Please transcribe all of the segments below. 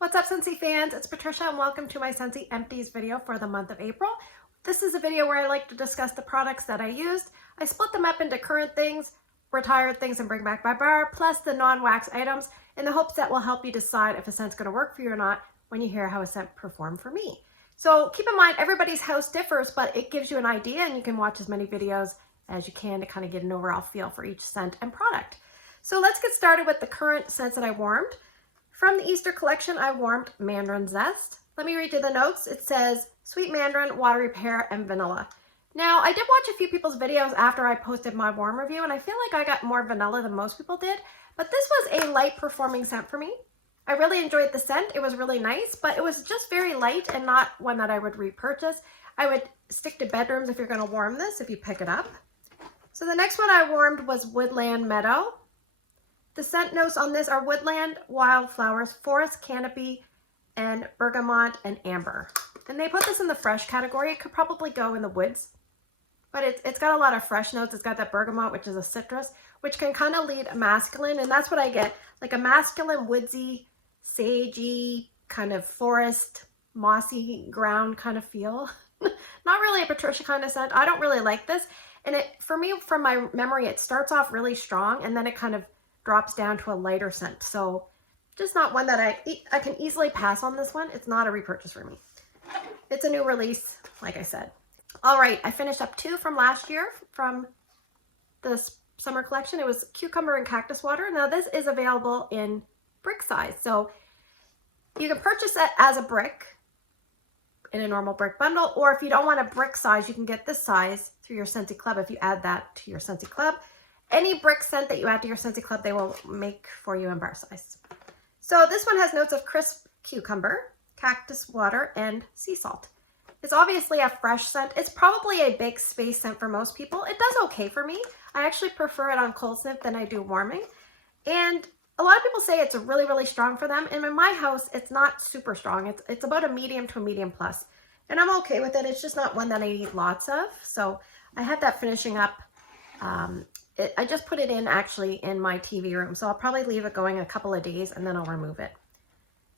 What's up, Scentsy fans? It's Patricia and welcome to my Scentsy Empties video for the month of April. This is a video where I like to discuss the products that I used. I split them up into current things, retired things, and bring back my bar, plus the non-wax items in the hopes that will help you decide if a scent's going to work for you or not when you hear how a scent performed for me. So keep in mind, everybody's house differs, but it gives you an idea and you can watch as many videos as you can to kind of get an overall feel for each scent and product. So let's get started with the current scents that I warmed. From the Easter collection, I warmed Mandarin Zest. Let me read you the notes. It says sweet mandarin, watery pear, and vanilla. Now, I did watch a few people's videos after I posted my warm review, and I feel like I got more vanilla than most people did, but this was a light performing scent for me. I really enjoyed the scent. It was really nice, but it was just very light and not one that I would repurchase. I would stick to bedrooms if you're going to warm this, if you pick it up. So the next one I warmed was Woodland Meadow. The scent notes on this are woodland, wildflowers, forest, canopy, and bergamot and amber. And they put this in the fresh category. It could probably go in the woods, but it's got a lot of fresh notes. It's got that bergamot, which is a citrus, which can kind of lead masculine, and that's what I get, like a masculine, woodsy, sagey, kind of forest, mossy ground kind of feel. Not really a Patricia kind of scent. I don't really like this. And for me, from my memory, it starts off really strong, and then it kind of drops down to a lighter scent. So just not one that I can easily pass on this one. It's not a repurchase for me. It's a new release, like I said. All right, I finished up two from last year from the summer collection. It was cucumber and cactus water. Now this is available in brick size. So you can purchase it as a brick in a normal brick bundle, or if you don't want a brick size, you can get this size through your Scentsy Club if you add that to your Scentsy Club. Any brick scent that you add to your Scentsy Club, they will make for you in bar size. So this one has notes of crisp cucumber, cactus water, and sea salt. It's obviously a fresh scent. It's probably a big space scent for most people. It does okay for me. I actually prefer it on cold sniff than I do warming. And a lot of people say it's really, really strong for them. And in my house, it's not super strong. It's about a medium to a medium plus. And I'm okay with it. It's just not one that I need lots of. So I had that finishing up. I just put it in actually in my TV room, so I'll probably leave it going a couple of days and then I'll remove it.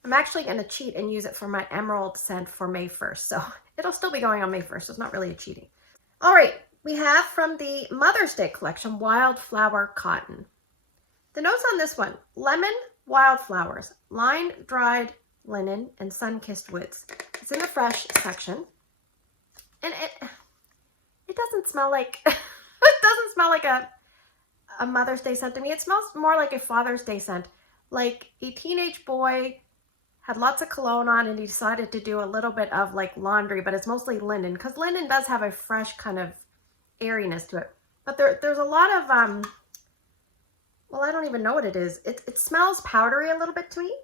I'm actually going to cheat and use it for my emerald scent for May 1st, so it'll still be going on May 1st, so it's not really a cheating. All right, we have from the Mother's Day collection, Wildflower Cotton. The notes on this one, lemon, wildflowers, line dried linen, and sun-kissed woods. It's in the fresh section, and it doesn't smell like, it doesn't smell like a Mother's Day scent to me. It smells more like a Father's Day scent. Like a teenage boy had lots of cologne on and he decided to do a little bit of like laundry, but it's mostly linen because linen does have a fresh kind of airiness to it. But there's a lot of, well, I don't even know what it is. It smells powdery a little bit to me.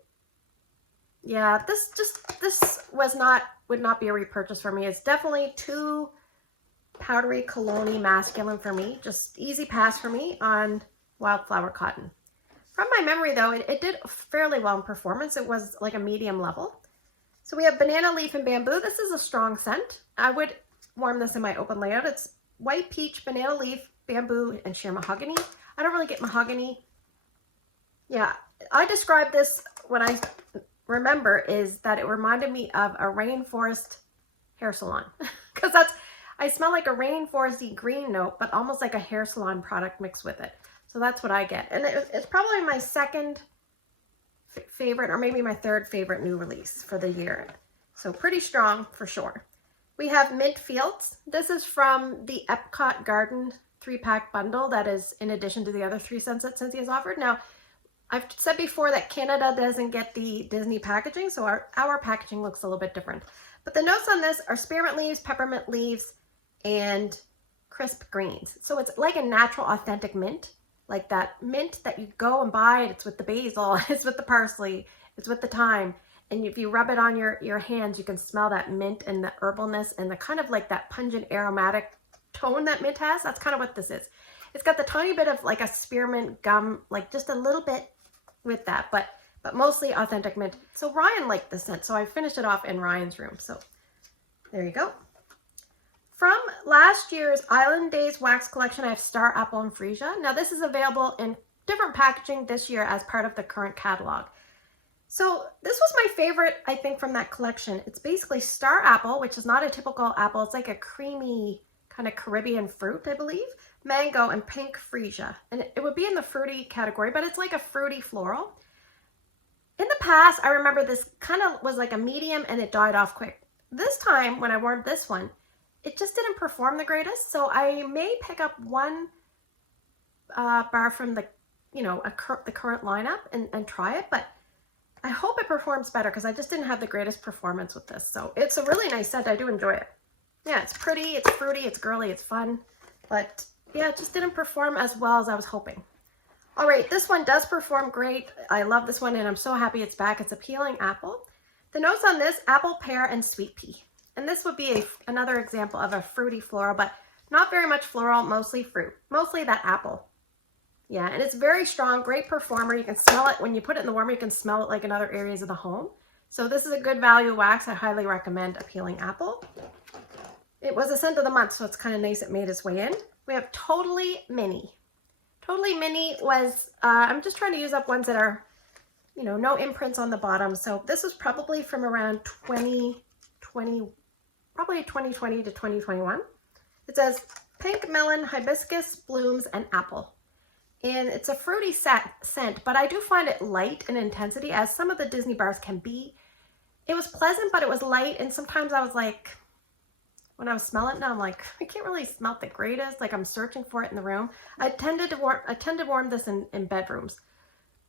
Yeah, this would not be a repurchase for me. It's definitely too powdery, cologne-y, masculine for me. Just easy pass for me on Wildflower Cotton. From my memory though, it did fairly well in performance. It was like a medium level. So we have banana leaf and bamboo. This is a strong scent. I would warm this in my open layout. It's white peach, banana leaf, bamboo, and sheer mahogany. I don't really get mahogany. Yeah, I described this, what I remember is that it reminded me of a rainforest hair salon because I smell like a rainforesty green note, but almost like a hair salon product mixed with it. So that's what I get. And it's probably my second favorite, or maybe my third favorite new release for the year. So pretty strong for sure. We have Mint Fields. This is from the Epcot Garden 3-pack bundle that is in addition to the other 3 scents that Scentsy has offered. Now, I've said before that Canada doesn't get the Disney packaging, so our packaging looks a little bit different. But the notes on this are spearmint leaves, peppermint leaves, and crisp greens. So it's like a natural authentic mint, like that mint that you go and buy. It's with the basil, it's with the parsley, it's with the thyme, and if you rub it on your hands, you can smell that mint and the herbalness and the kind of like that pungent aromatic tone that mint has. That's kind of what this is. It's got the tiny bit of like a spearmint gum, like just a little bit with that, but mostly authentic mint. So Ryan liked the scent, so I finished it off in Ryan's room. So there you go. From last year's Island Days Wax Collection, I have Star Apple and Freesia. Now this is available in different packaging this year as part of the current catalog. So this was my favorite, I think, from that collection. It's basically star apple, which is not a typical apple. It's like a creamy kind of Caribbean fruit, I believe. Mango and pink freesia. And it would be in the fruity category, but it's like a fruity floral. In the past, I remember this kind of was like a medium and it died off quick. This time, when I warmed this one, it just didn't perform the greatest. So I may pick up one bar from the, the current lineup and try it, but I hope it performs better because I just didn't have the greatest performance with this. So it's a really nice scent. I do enjoy it. Yeah, it's pretty, it's fruity, it's girly, it's fun. But yeah, it just didn't perform as well as I was hoping. All right, this one does perform great. I love this one and I'm so happy it's back. It's a peeling apple. The notes on this, apple, pear, and sweet pea. And this would be another example of a fruity floral, but not very much floral, mostly fruit. Mostly that apple. Yeah, and it's very strong, great performer. You can smell it when you put it in the warmer, you can smell it like in other areas of the home. So this is a good value wax. I highly recommend a peeling apple. It was a scent of the month, so it's kind of nice it made its way in. We have Totally Minnie. Totally Minnie was, I'm just trying to use up ones that are, no imprints on the bottom. So this was probably from around 2020, probably 2020 to 2021. It says pink melon, hibiscus, blooms, and apple. And it's a fruity scent, but I do find it light in intensity, as some of the Disney bars can be. It was pleasant, but it was light, and sometimes I was like, when I was smelling it, now I'm like, I can't really smell it the greatest, like I'm searching for it in the room. I tend to warm this in bedrooms,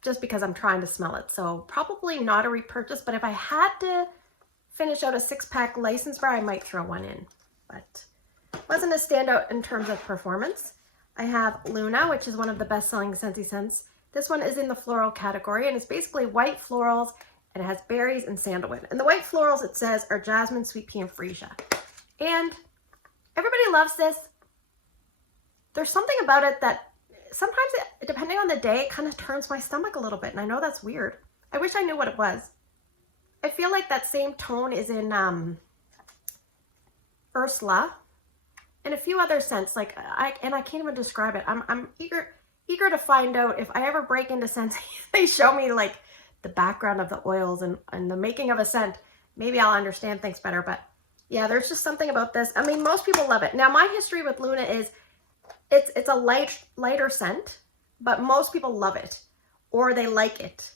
just because I'm trying to smell it. So probably not a repurchase, but if I had to finish out a 6-pack license bar, I might throw one in, but wasn't a standout in terms of performance. I have Luna, which is one of the best-selling Scentsy scents. This one is in the floral category, and it's basically white florals, and it has berries and sandalwood. And the white florals, it says, are jasmine, sweet pea, and freesia. And everybody loves this. There's something about it that sometimes, depending on the day, it kind of turns my stomach a little bit, and I know that's weird. I wish I knew what it was. I feel like that same tone is in Ursula, and a few other scents, like I can't even describe it. I'm eager to find out. If I ever break into Scentsy, they show me like the background of the oils and the making of a scent, maybe I'll understand things better. But yeah, there's just something about this. I mean, most people love it. Now, my history with Luna is it's a lighter scent, but most people love it or they like it,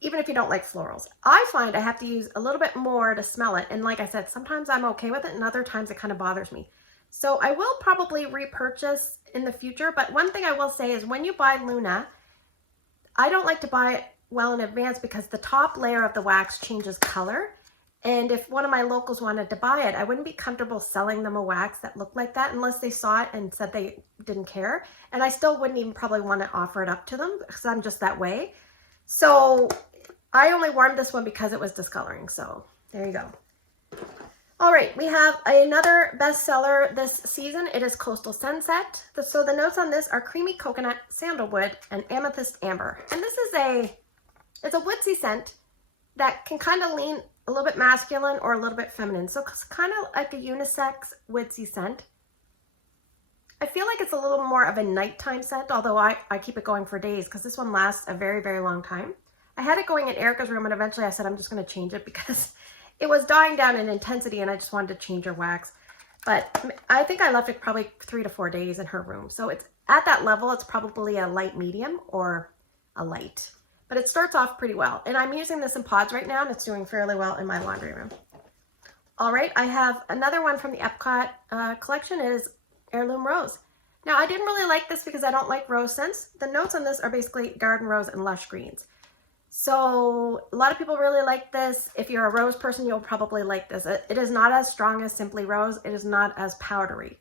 even if you don't like florals. I find I have to use a little bit more to smell it, and like I said, sometimes I'm okay with it, and other times it kind of bothers me. So I will probably repurchase in the future, but one thing I will say is when you buy Luna, I don't like to buy it well in advance because the top layer of the wax changes color. And if one of my locals wanted to buy it, I wouldn't be comfortable selling them a wax that looked like that unless they saw it and said they didn't care. And I still wouldn't even probably want to offer it up to them because I'm just that way. So I only warmed this one because it was discoloring. So there you go. All right, we have another bestseller this season. It is Coastal Sunset. So the notes on this are creamy coconut, sandalwood, and amethyst amber. And this is it's a woodsy scent that can kind of lean a little bit masculine or a little bit feminine. So it's kind of like a unisex woodsy scent. I feel like it's a little more of a nighttime scent, although I keep it going for days because this one lasts a very, very long time. I had it going in Erica's room, and eventually I said I'm just going to change it because it was dying down in intensity and I just wanted to change her wax. But I think I left it probably 3 to 4 days in her room. So it's at that level, it's probably a light medium or a light. But it starts off pretty well. And I'm using this in pods right now, and it's doing fairly well in my laundry room. All right, I have another one from the Epcot collection. It is Heirloom Rose. Now, I didn't really like this because I don't like rose scents. The notes on this are basically garden rose and lush greens. So a lot of people really like this. If you're a rose person, you'll probably like this. It is not as strong as Simply Rose. It is not as powdery.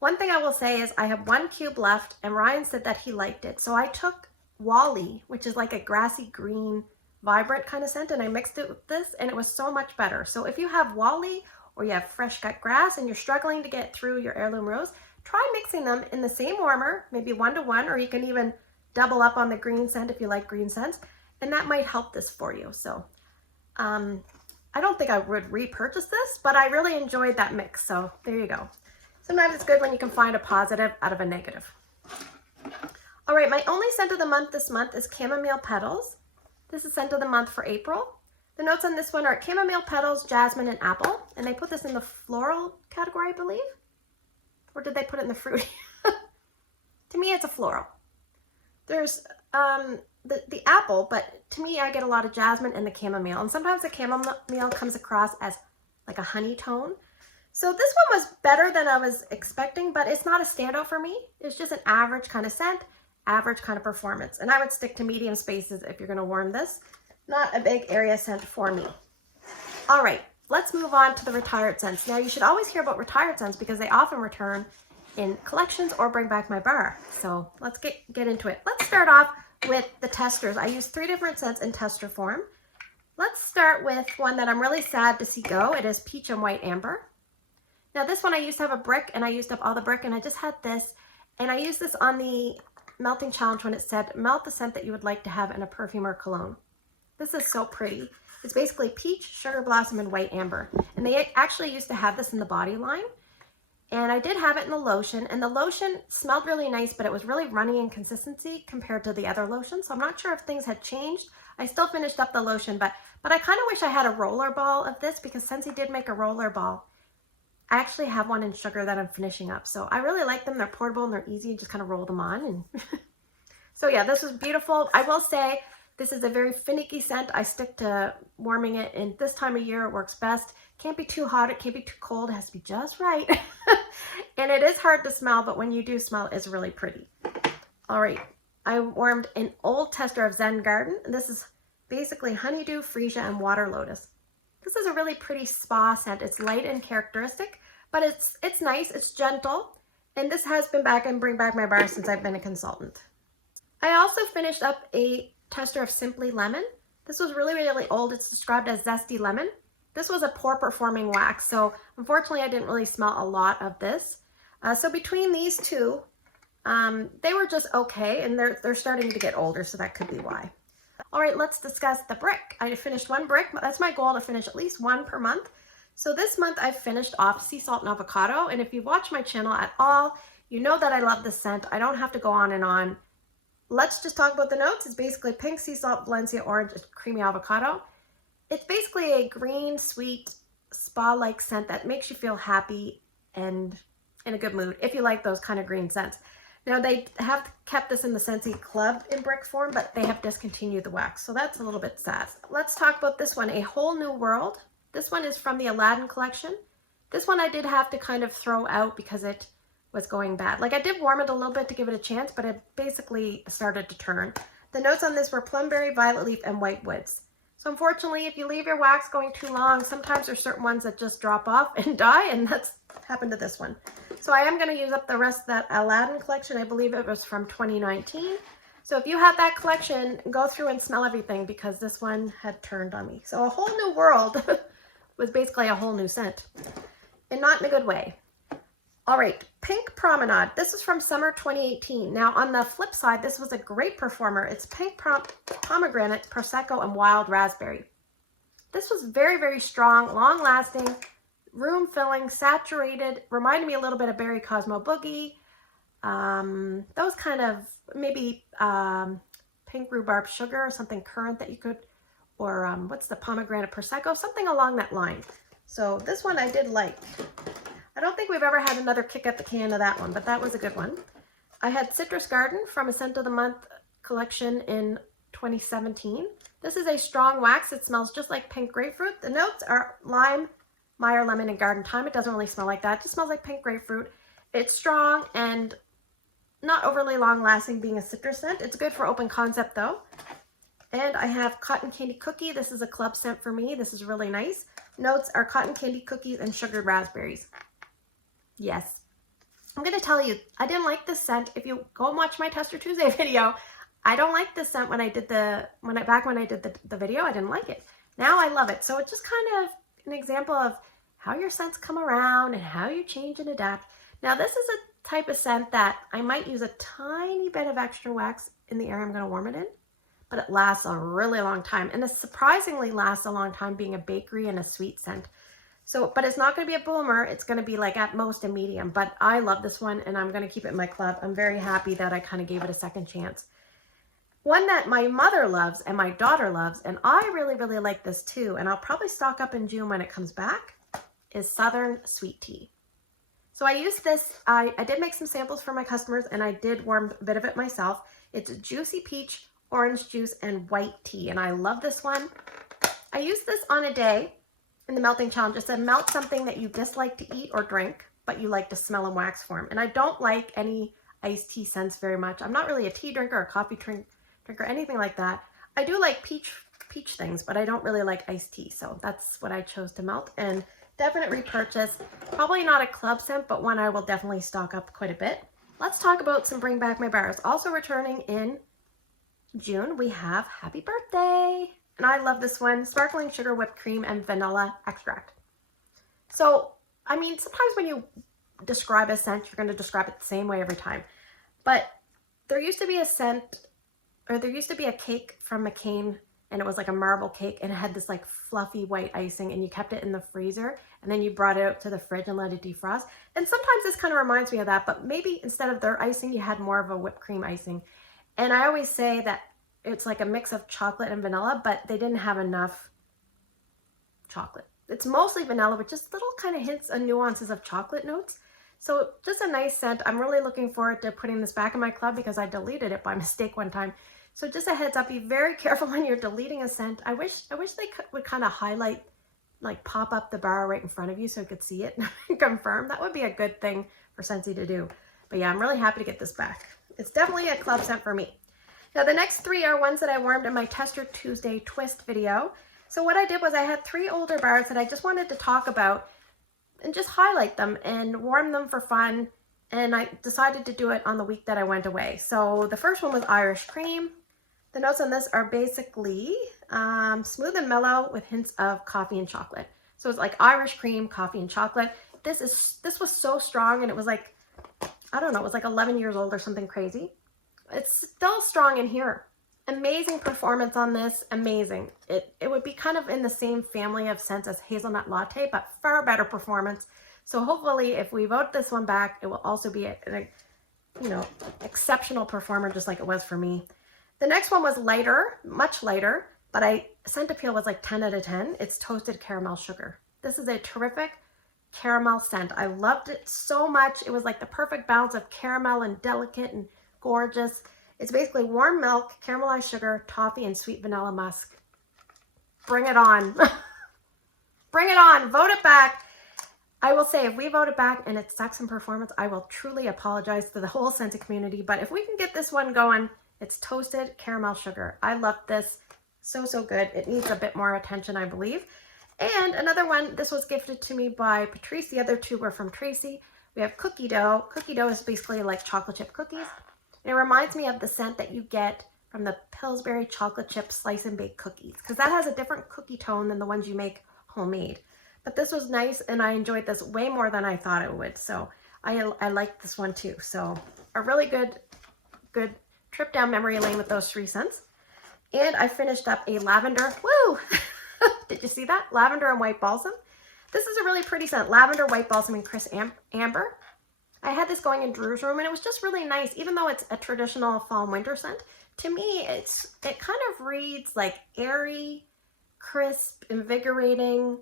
One thing I will say is I have 1 cube left, and Ryan said that he liked it. So I took Wally, which is like a grassy green, vibrant kind of scent, and I mixed it with this, and it was so much better. So if you have Wally or you have fresh cut grass and you're struggling to get through your Heirloom Rose, try mixing them in the same warmer, maybe 1 to 1, or you can even double up on the green scent if you like green scents, and that might help this for you. So I don't think I would repurchase this, but I really enjoyed that mix. So there you go. Sometimes it's good when you can find a positive out of a negative. All right, my only scent of the month this month is Chamomile Petals. This is scent of the month for April. The notes on this one are chamomile, petals, jasmine, and apple. And they put this in the floral category, I believe. Or did they put it in the fruity? To me, it's a floral. There's the apple, but to me, I get a lot of jasmine and the chamomile. And sometimes the chamomile comes across as like a honey tone. So this one was better than I was expecting, but it's not a standout for me. It's just an average kind of scent, average kind of performance. And I would stick to medium spaces if you're going to warm this. Not a big area scent for me. All right, let's move on to the retired scents. Now, you should always hear about retired scents because they often return in collections or bring back my bar. So let's get into it. Let's start off with the testers. I use 3 different scents in tester form. Let's start with one that I'm really sad to see go. It is Peach and White Amber. Now this one I used to have a brick and I used up all the brick and I just had this. And I used this on the melting challenge when it said, melt the scent that you would like to have in a perfume or cologne. This is so pretty. It's basically peach, sugar blossom, and white amber. And they actually used to have this in the body line. And I did have it in the lotion. And the lotion smelled really nice, but it was really runny in consistency compared to the other lotion. So I'm not sure if things had changed. I still finished up the lotion, but I kind of wish I had a roller ball of this because Scentsy did make a roller ball. I actually have one in sugar that I'm finishing up. So I really like them. They're portable and they're easy. You just kind of roll them on. And so yeah, this was beautiful. I will say this is a very finicky scent. I stick to warming it in this time of year. It works best. Can't be too hot. It can't be too cold. It has to be just right. And it is hard to smell, but when you do smell, it's really pretty. All right. I warmed an old tester of Zen Garden. This is basically honeydew, freesia, and water lotus. This is a really pretty spa scent. It's light and characteristic, but it's nice. It's gentle. And this has been back and bring back my bar since I've been a consultant. I also finished up a tester of Simply Lemon. This was really, really old. It's described as zesty lemon. This was a poor performing wax. So unfortunately, I didn't really smell a lot of this. So between these two, they were just okay. And they're starting to get older. So that could be why. All right, let's discuss the brick. I finished 1 brick. That's my goal, to finish at least 1 per month. So this month I finished off Sea Salt and Avocado. And if you've watched my channel at all, you know that I love this scent. I don't have to go on and on. Let's just talk about the notes. It's basically pink sea salt, Valencia orange, creamy avocado. It's basically a green, sweet, spa-like scent that makes you feel happy and in a good mood if you like those kind of green scents. Now, they have kept this in the Scentsy Club in brick form, but they have discontinued the wax, so that's a little bit sad. Let's talk about this one, A Whole New World. This one is from the Aladdin collection. This one I did have to kind of throw out because it was going bad. Like, I did warm it a little bit to give it a chance, but it basically started to turn. The notes on this were plumberry, violet leaf, and white woods. So unfortunately, if you leave your wax going too long, sometimes there's certain ones that just drop off and die, and that's happened to this one. So I am going to use up the rest of that Aladdin collection. I believe it was from 2019. So if you have that collection, go through and smell everything because this one had turned on me. So A Whole New World was basically a whole new scent, and not in a good way. All right, Pink Promenade. This is from summer 2018. Now, on the flip side, this was a great performer. It's pink pomegranate, prosecco, and wild raspberry. This was very, very strong, long-lasting, room-filling, saturated. Reminded me a little bit of Berry Cosmo Boogie. Those kind of maybe pink rhubarb sugar or something currant that you could, or what's the pomegranate prosecco? Something along that line. So this one I did like. I don't think we've ever had another kick at the can of that one, but that was a good one. I had Citrus Garden from a Scent of the Month collection in 2017. This is a strong wax. It smells just like pink grapefruit. The notes are lime, Meyer, lemon, and garden thyme. It doesn't really smell like that. It just smells like pink grapefruit. It's strong and not overly long lasting being a citrus scent. It's good for open concept though. And I have Cotton Candy Cookie. This is a club scent for me. This is really nice. Notes are cotton candy cookies and sugared raspberries. Yes, I'm going to tell you, I didn't like this scent. If you go and watch my Tester Tuesday video, I don't like this scent when I did back when I did the video, I didn't like it. Now I love it. So it's just kind of an example of how your scents come around and how you change and adapt. Now this is a type of scent that I might use a tiny bit of extra wax in the area I'm going to warm it in, but it lasts a really long time. And it surprisingly lasts a long time being a bakery and a sweet scent. So, but it's not going to be a boomer. It's going to be like at most a medium, but I love this one and I'm going to keep it in my club. I'm very happy that I kind of gave it a second chance. One that my mother loves and my daughter loves, and I really, really like this too, and I'll probably stock up in June when it comes back, is Southern Sweet Tea. So I used this, I did make some samples for my customers, and I did warm a bit of it myself. It's juicy peach, orange juice, and white tea, and I love this one. I used this on a day in the melting challenge. It said melt something that you dislike to eat or drink, but you like to smell in wax form. And I don't like any iced tea scents very much. I'm not really a tea drinker or coffee drinker, anything like that. I do like peach things, but I don't really like iced tea. So that's what I chose to melt, and definite repurchase. Probably not a club scent, but one I will definitely stock up quite a bit. Let's talk about some Bring Back My Bars. Also returning in June, we have Happy Birthday. And I love this one, sparkling sugar whipped cream and vanilla extract. So, I mean, sometimes when you describe a scent, you're going to describe it the same way every time. But there used to be a scent, or there used to be a cake from McCain, and it was like a marble cake, and it had this like fluffy white icing, and you kept it in the freezer, and then you brought it out to the fridge and let it defrost. And sometimes this kind of reminds me of that, but maybe instead of their icing, you had more of a whipped cream icing. And I always say that it's like a mix of chocolate and vanilla, but they didn't have enough chocolate. It's mostly vanilla with just little kind of hints and nuances of chocolate notes. So just a nice scent. I'm really looking forward to putting this back in my club because I deleted it by mistake one time. So just a heads up, be very careful when you're deleting a scent. I wish they would kind of highlight, like pop up the bar right in front of you so you could see it and confirm. That would be a good thing for Scentsy to do. But yeah, I'm really happy to get this back. It's definitely a club scent for me. Now the next three are ones that I warmed in my Tester Tuesday twist video. So what I did was I had 3 older bars that I just wanted to talk about and just highlight them and warm them for fun. And I decided to do it on the week that I went away. So the first one was Irish Cream. The notes on this are basically smooth and mellow with hints of coffee and chocolate. So it's like Irish cream, coffee and chocolate. This was so strong, and it was like, I don't know, it was like 11 years old or something crazy. It's still strong in here. Amazing performance on this, amazing. It would be kind of in the same family of scents as Hazelnut Latte, but far better performance. So hopefully if we vote this one back, it will also be a you know, exceptional performer just like it was for me. The next one was lighter, much lighter, but scent appeal was like 10 out of 10. It's Toasted Caramel Sugar. This is a terrific caramel scent. I loved it so much. It was like the perfect balance of caramel and delicate and gorgeous. It's basically warm milk, caramelized sugar, toffee, and sweet vanilla musk. Bring it on. Bring it on. Vote it back. I will say if we vote it back and it sucks in performance, I will truly apologize to the whole Scentsy community. But if we can get this one going, it's Toasted Caramel Sugar. I love this. So, so good. It needs a bit more attention, I believe. And another one, this was gifted to me by Patricia. The other 2 were from Tracy. We have Cookie Dough. Cookie Dough is basically like chocolate chip cookies. And it reminds me of the scent that you get from the Pillsbury chocolate chip slice and bake cookies, because that has a different cookie tone than the ones you make homemade. But this was nice, and I enjoyed this way more than I thought it would. So I liked this one too. So a really good trip down memory lane with those 3 scents. And I finished up a lavender. Woo! Did you see that? Lavender and white balsam. This is a really pretty scent. Lavender, white balsam, and crisp amber. I had this going in Drew's room, and it was just really nice. Even though it's a traditional fall and winter scent, to me, it kind of reads like airy, crisp, invigorating,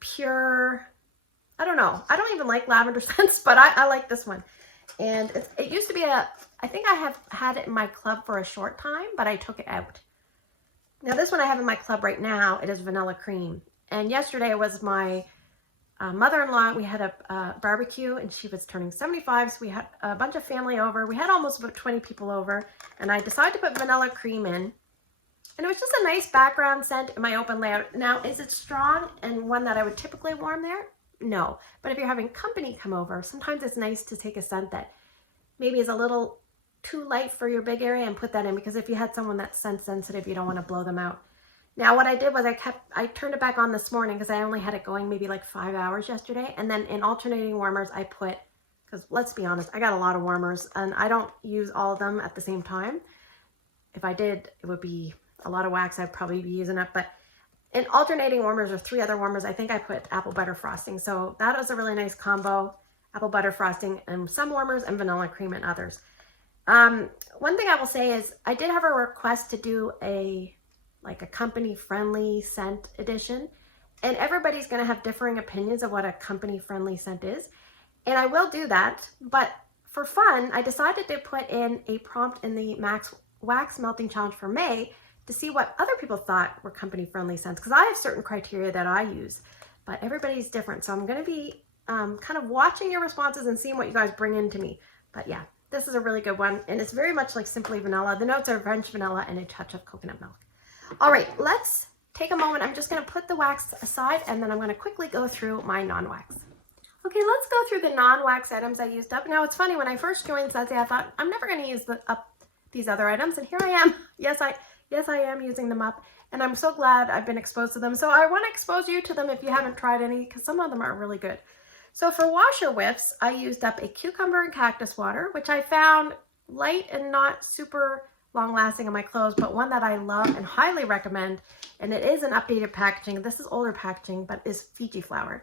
pure. I don't know. I don't even like lavender scents, but I like this one. And it used to be I think I have had it in my club for a short time, but I took it out. Now this one I have in my club right now, it is Vanilla Cream. And yesterday was my mother-in-law. We had a barbecue, and she was turning 75, so we had a bunch of family over. We had almost about 20 people over, and I decided to put Vanilla Cream in. And it was just a nice background scent in my open layout. Now, is it strong and one that I would typically warm there? No. But if you're having company come over, sometimes it's nice to take a scent that maybe is a little too light for your big area and put that in, because if you had someone that's scent sensitive, you don't want to blow them out. Now what I did was I turned it back on this morning because I only had it going maybe like 5 hours yesterday. And then in alternating warmers, I put, because let's be honest, I got a lot of warmers and I don't use all of them at the same time. If I did, it would be a lot of wax. I'd probably be using up. But in alternating warmers or 3 other warmers, I think I put apple butter frosting. So that was a really nice combo. Apple butter frosting and some warmers and vanilla cream and others. One thing I will say is I did have a request to do a company friendly scent edition, and everybody's going to have differing opinions of what a company friendly scent is. And I will do that, but for fun, I decided to put in a prompt in the Max Wax Melting Challenge for May to see what other people thought were company friendly scents, because I have certain criteria that I use, but everybody's different. So I'm going to be kind of watching your responses and seeing what you guys bring into me. But yeah, this is a really good one, and it's very much like Simply Vanilla. The notes are French vanilla and a touch of coconut milk. All right, let's take a moment. I'm just going to put the wax aside, and then I'm going to quickly go through my non-wax. Okay, let's go through the non-wax items I used up. Now, it's funny, when I first joined Scentsy, I thought, I'm never going to use up these other items, and here I am. Yes, I am using them up, and I'm so glad I've been exposed to them. So I want to expose you to them if you haven't tried any, because some of them are really good. So for washer whiffs, I used up a cucumber and cactus water, which I found light and not super long lasting on my clothes, but one that I love and highly recommend, and it is an updated packaging. This is older packaging, but is Fiji flower.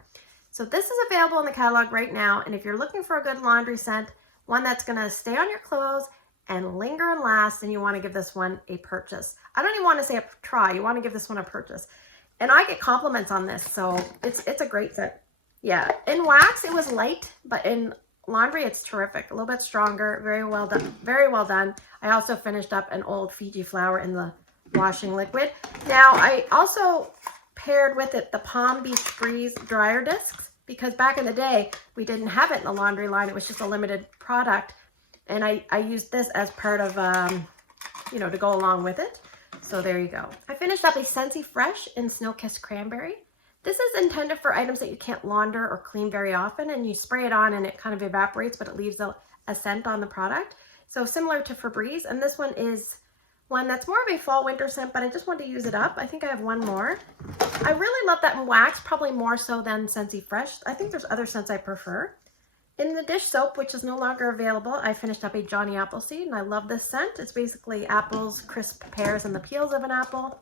So this is available in the catalog right now, and if you're looking for a good laundry scent, one that's going to stay on your clothes and linger and last, then you want to give this one a purchase. I don't even want to say a try. You want to give this one a purchase. And I get compliments on this, so it's a great scent. Yeah, in wax, it was light, but in laundry, it's terrific. A little bit stronger, very well done, very well done. I also finished up an old Fiji flower in the washing liquid. Now, I also paired with it the Palm Beach Breeze dryer discs, because back in the day, we didn't have it in the laundry line. It was just a limited product, and I used this as part of, you know, to go along with it. So there you go. I finished up a Scentsy Fresh in Snow Kissed Cranberry. This is intended for items that you can't launder or clean very often, and you spray it on and it kind of evaporates, but it leaves a scent on the product. So similar to Febreze, and this one is one that's more of a fall winter scent, but I just wanted to use it up. I think I have one more. I really love that in wax, probably more so than Scentsy Fresh. I think there's other scents I prefer. In the dish soap, which is no longer available, I finished up a Johnny Appleseed, and I love this scent. It's basically apples, crisp pears, and the peels of an apple.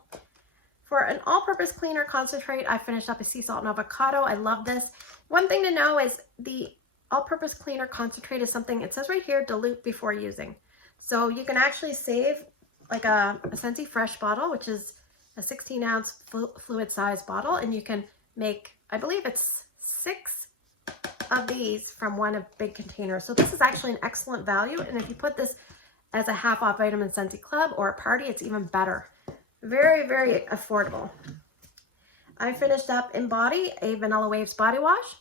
For an all-purpose cleaner concentrate, I finished up a sea salt and avocado. I love this. One thing to know is the all-purpose cleaner concentrate is something, it says right here, dilute before using. So you can actually save like a Scentsy Fresh bottle, which is a 16-ounce fluid size bottle, and you can make, I believe it's 6 of these from one big container. So this is actually an excellent value, and if you put this as a half-off item in Scentsy Club or a party, it's even better. Very, very affordable. I finished up in Body a Vanilla Waves body wash.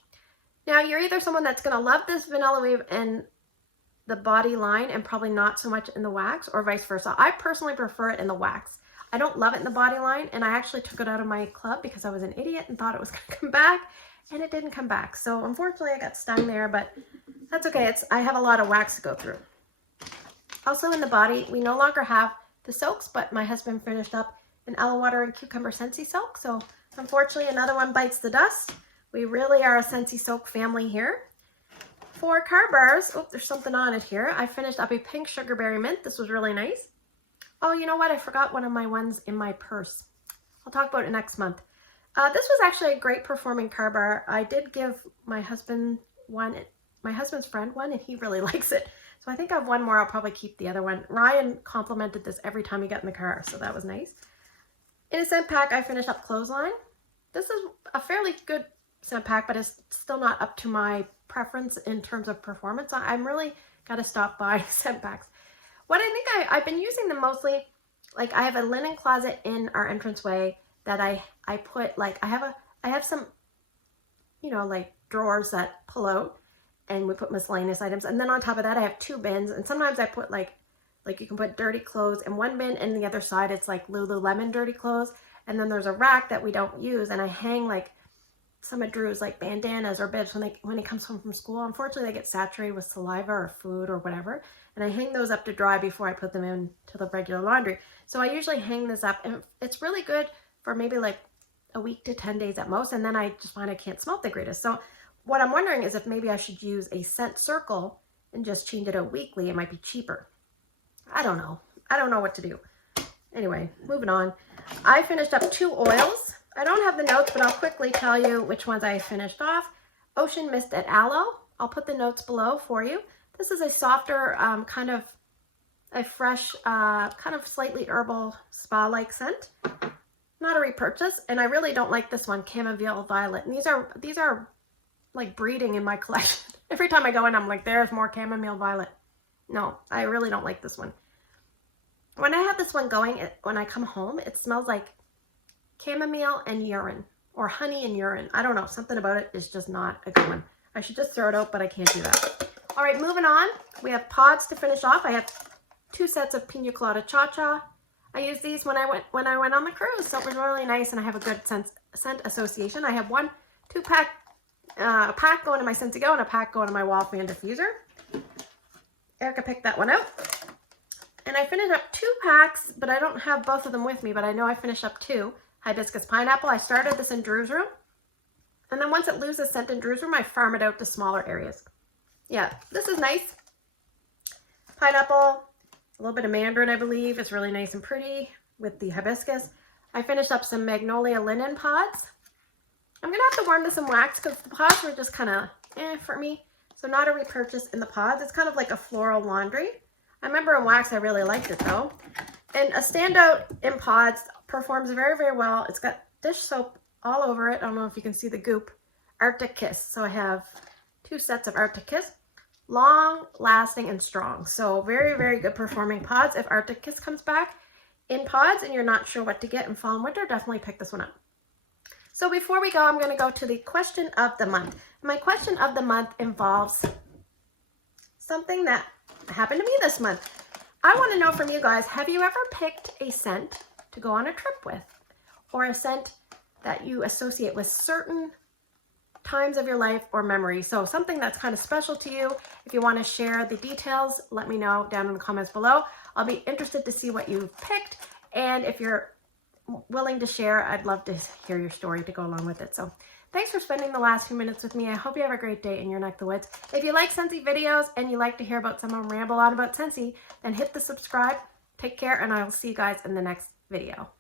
Now, you're either someone that's going to love this Vanilla Wave in the body line and probably not so much in the wax, or vice versa. I personally prefer it in the wax. I don't love it in the body line, and I actually took it out of my club because I was an idiot and thought it was going to come back, and it didn't come back. So unfortunately, I got stung there, but that's okay. I have a lot of wax to go through. Also in the body, we no longer have the soaks, but my husband finished up an aloe water and cucumber Scentsy soak. So unfortunately, another one bites the dust. We really are a Scentsy soak family here. For car bars, oh, there's something on it here. I finished up a pink sugarberry mint. This was really nice. Oh, you know what? I forgot one of my ones in my purse. I'll talk about it next month. This was actually a great performing car bar. I did give my husband one, my husband's friend one, and he really likes it. So I think I have one more. I'll probably keep the other one. Ryan complimented this every time he got in the car, so that was nice. In a scent pack, I finished up Clothesline. This is a fairly good scent pack, but it's still not up to my preference in terms of performance. I'm really got to stop buying scent packs. What I think I've been using them mostly, like I have a linen closet in our entranceway that I put, like I have some, you know, like drawers that pull out, and we put miscellaneous items. And then on top of that, I have 2 bins. And sometimes I put like you can put dirty clothes in one bin, and the other side, it's like Lululemon dirty clothes. And then there's a rack that we don't use. And I hang like some of Drew's like bandanas or bibs when he comes home from school. Unfortunately, they get saturated with saliva or food or whatever. And I hang those up to dry before I put them into the regular laundry. So I usually hang this up, and it's really good for maybe like a week to 10 days at most. And then I just find I can't smell it the greatest. So what I'm wondering is if maybe I should use a scent circle and just change it out weekly. It might be cheaper. I don't know. I don't know what to do. Anyway, moving on. I finished up 2 oils. I don't have the notes, but I'll quickly tell you which ones I finished off. Ocean Mist and Aloe. I'll put the notes below for you. This is a softer kind of a fresh, kind of slightly herbal spa-like scent. Not a repurchase, and I really don't like this one, Chamomile Violet. And these are like breeding in my collection. Every time I go in, I'm like, there's more Chamomile Violet. No, I really don't like this one. When I have this one going, when I come home, it smells like chamomile and urine, or honey and urine. I don't know, something about it is just not a good one. I should just throw it out, but I can't do that. All right, moving on. We have pods to finish off. I have 2 sets of Pina Colada Cha-Cha. I used these when I went on the cruise, so it was really nice, and I have a good scent association. I have 2-pack pack going to my Scentsy Go and a pack going to my wall fan diffuser. Erica picked that one out. And I finished up 2 packs, but I don't have both of them with me, but I know I finished up 2. Hibiscus Pineapple. I started this in Drew's room. And then once it loses scent in Drew's room, I farm it out to smaller areas. Yeah, this is nice. Pineapple, a little bit of mandarin, I believe. It's really nice and pretty with the hibiscus. I finished up some magnolia linen pods. I'm going to have to warm this in wax because the pods were just kind of for me. So not a repurchase in the pods. It's kind of like a floral laundry. I remember in wax I really liked it though. And a standout in pods performs very, very well. It's got dish soap all over it. I don't know if you can see the goop. Arctic Kiss. So I have 2 sets of Arctic Kiss. Long, lasting, and strong. So very, very good performing pods. If Arctic Kiss comes back in pods and you're not sure what to get in fall and winter, definitely pick this one up. So before we go, I'm going to go to the question of the month. My question of the month involves something that happened to me this month. I want to know from you guys, have you ever picked a scent to go on a trip with? Or a scent that you associate with certain times of your life or memories? So something that's kind of special to you. If you want to share the details, let me know down in the comments below. I'll be interested to see what you've picked. And if you're willing to share, I'd love to hear your story to go along with it. So thanks for spending the last few minutes with me. I hope you have a great day in your neck of the woods. If you like Scentsy videos and you like to hear about someone ramble on about Scentsy, then hit the subscribe. Take care, and I will see you guys in the next video.